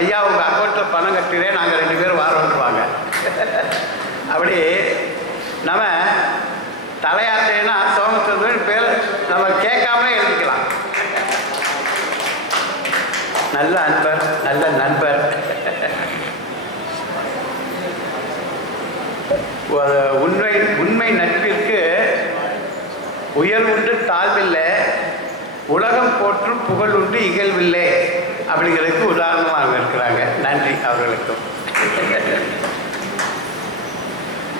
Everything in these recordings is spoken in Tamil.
ஐயா உங்கள் அக்கௌண்ட்டில் பணம் கட்டுறேன், நாங்கள் 2 பேரும் வாரோன்றுவாங்க. அப்படி நம்ம தலையாத்திரைன்னா சோமசுந்தரன் பேர் நம்ம கேட்காமலே எழுதிக்கலாம். நல்ல அன்பர், நல்ல நண்பர். உண்மை நட்பிற்கு உயர்வுண்டு தாழ்வில்லை, உலகம் போற்றும் புகழ் உண்டு இகழ்வில்லை அப்படிங்கிறதுக்கு உதாரணமாக இருக்கிறாங்க. நன்றி அவர்களுக்கும்.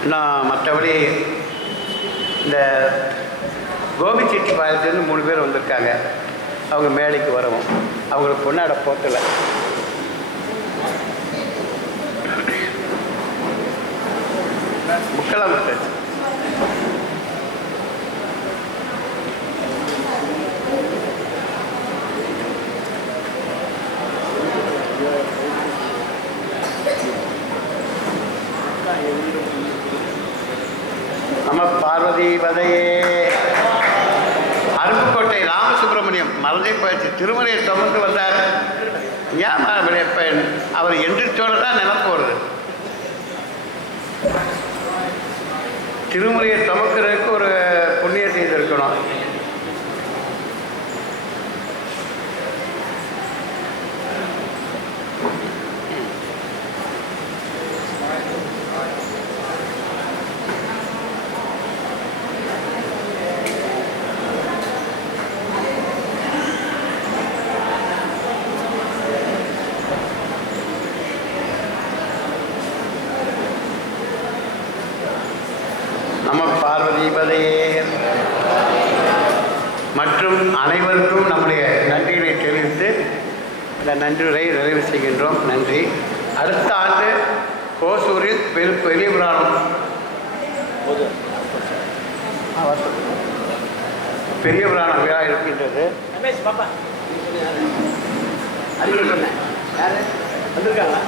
இன்னும் மற்றபடி இந்த கோபிச்செட்டிப்பாளையத்துலேருந்து 3 பேர் வந்திருக்காங்க. அவங்க மேடைக்கு வரவும் அவங்களுக்கு பொண்ணாட போட்டல. முக்கலாம் நம்ம பார்வதி பதையே. அருப்புக்கோட்டை ராமசுப்ரமணியம் மறந்தே போயிடுச்சு. திருமலையை சுமந்து வந்தார். ஏன் அவர் எந்திரிச்சோட தான் நினைப்பு வருது. திருமலையை சுமக்கிறதுக்கு ஒரு புண்ணிய செய்திருக்கணும். நம பார்வதிபதையே. மற்றும் அனைவருக்கும் நம்முடைய நன்றிகளை தெரிவித்து இந்த நன்றியை நிறைவு செய்கின்றோம். நன்றி. அடுத்த ஆண்டு கோசூரில் பெரிய புராணம் பெரிய புராணம் விழா இருக்கின்றது. அறிக்கை சொன்னேன். யார் வந்திருக்காங்களா?